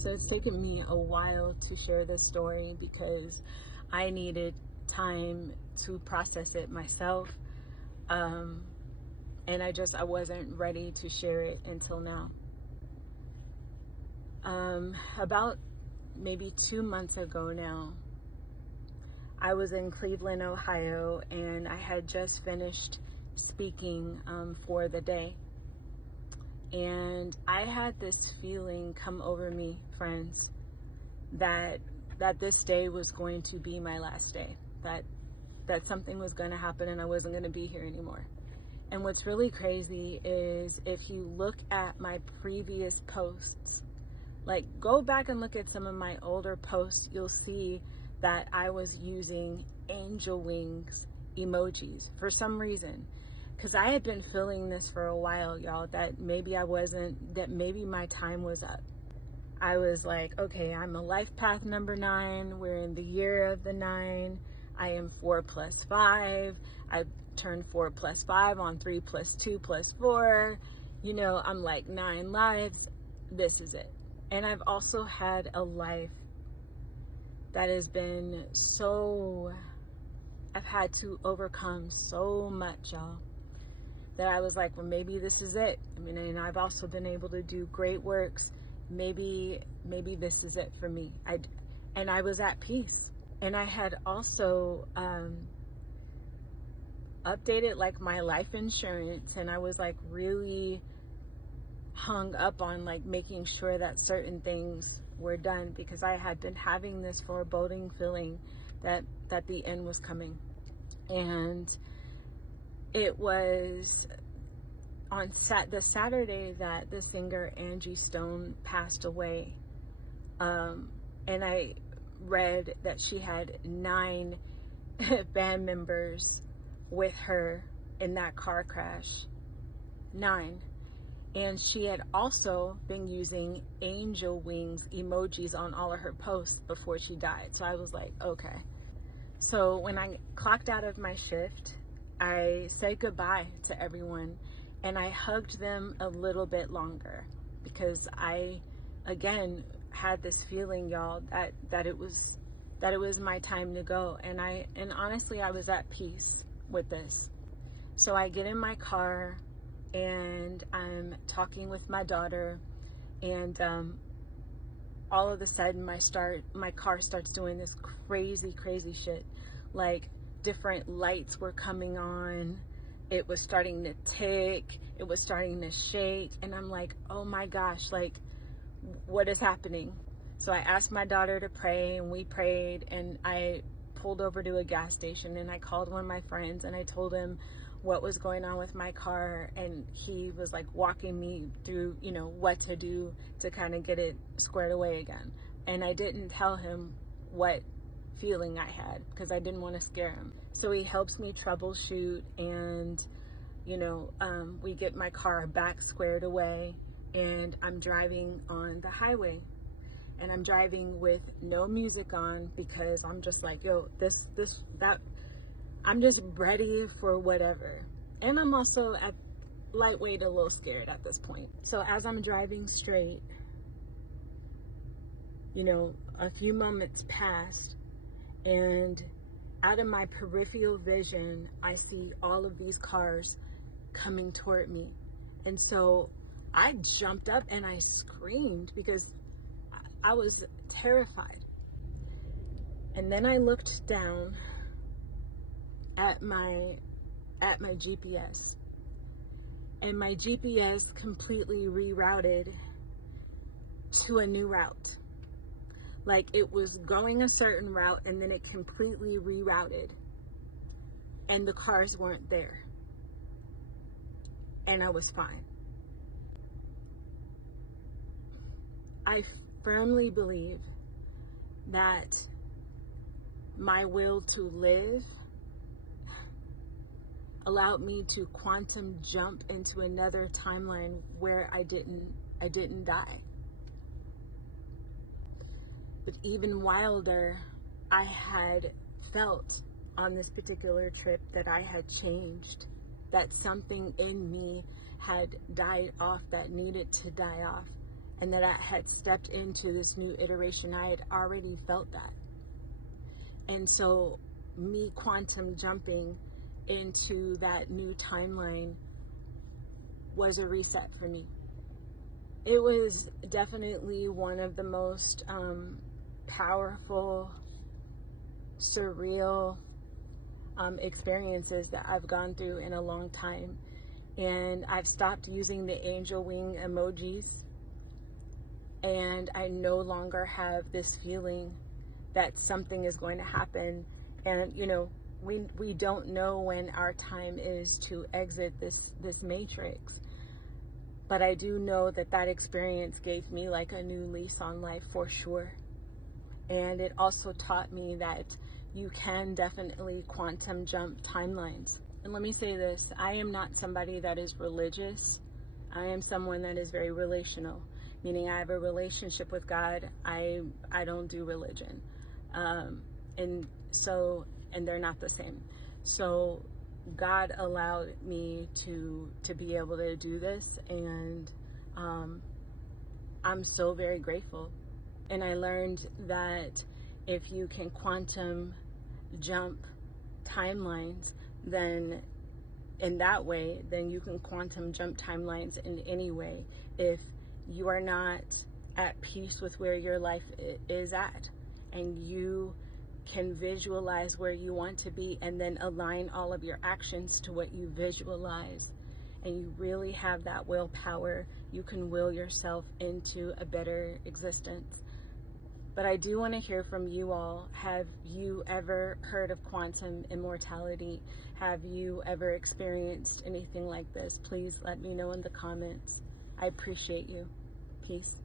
So it's taken me a while to share this story because I needed time to process it myself. Um, and I wasn't ready to share it until now. About maybe 2 months ago now, I was in Cleveland, Ohio, and I had just finished speaking for the day. And I had this feeling come over me, friends, that this day was going to be my last day, that something was going to happen and I wasn't going to be here anymore. And what's really crazy is if you look at my previous posts, like go back and look at some of my older posts, you'll see that I was using angel wings emojis for some reason. Because I had been feeling this for a while, y'all, that maybe my time was up. I was like, okay, I'm a life path number 9. We're in the year of the 9. I am 4 plus 5. I turned 4 plus 5 on 3 plus 2 plus 4. You know, I'm like 9 lives. This is it. And I've also had a life that has been I've had to overcome so much, y'all, that I was like, well, maybe this is it. I mean, and I've also been able to do great works. Maybe this is it for me. And I was at peace. And I had also updated like my life insurance, and I was like really hung up on like making sure that certain things were done because I had been having this foreboding feeling that the end was coming. And it was on the Saturday that the singer Angie Stone passed away, and I read that she had 9 band members with her in that car crash. 9. And she had also been using angel wings emojis on all of her posts before she died. So I was like, okay. So when I clocked out of my shift, I said goodbye to everyone and I hugged them a little bit longer because I, again, had this feeling, y'all, that it was my time to go. And honestly, I was at peace with this. So I get in my car and I'm talking with my daughter, and all of a sudden my car starts doing this crazy shit. Like different lights were coming on, it was starting to tick, it was starting to shake, and I'm like, oh my gosh, like what is happening? So I asked my daughter to pray, and we prayed, and I pulled over to a gas station and I called one of my friends and I told him what was going on with my car, and he was like walking me through, you know, what to do to kind of get it squared away again. And I didn't tell him what feeling I had because I didn't want to scare him. So he helps me troubleshoot, and you know, we get my car back squared away, and I'm driving on the highway. And I'm driving with no music on because I'm just like, yo, that I'm just ready for whatever. And I'm also at lightweight, a little scared at this point. So as I'm driving straight, you know, a few moments passed, and out of my peripheral vision, I see all of these cars coming toward me. And so I jumped up and I screamed because I was terrified. And then I looked down at my GPS, and my GPS completely rerouted to a new route. Like it was going a certain route and then it completely rerouted, and the cars weren't there, and I was fine. I firmly believe that my will to live allowed me to quantum jump into another timeline where I didn't die. But even wilder, I had felt on this particular trip that I had changed, that something in me had died off that needed to die off. and that I had stepped into this new iteration. I had already felt that. And so me quantum jumping into that new timeline was a reset for me. It was definitely one of the most powerful, surreal experiences that I've gone through in a long time. And I've stopped using the angel wing emojis, and I no longer have this feeling that something is going to happen. And we don't know when our time is to exit this matrix, but I do know that experience gave me like a new lease on life for sure. And it also taught me that you can definitely quantum jump timelines. And let me say this, I am not somebody that is religious. I am someone that is very relational, meaning I have a relationship with God. I don't do religion. And they're not the same. So God allowed me to be able to do this, and I'm so very grateful. And I learned that if you can quantum jump timelines, then in that way, then you can quantum jump timelines in any way. If you are not at peace with where your life is at, and you can visualize where you want to be and then align all of your actions to what you visualize, and you really have that willpower, you can will yourself into a better existence. But I do want to hear from you all. Have you ever heard of quantum immortality? Have you ever experienced anything like this? Please let me know in the comments. I appreciate you. Peace.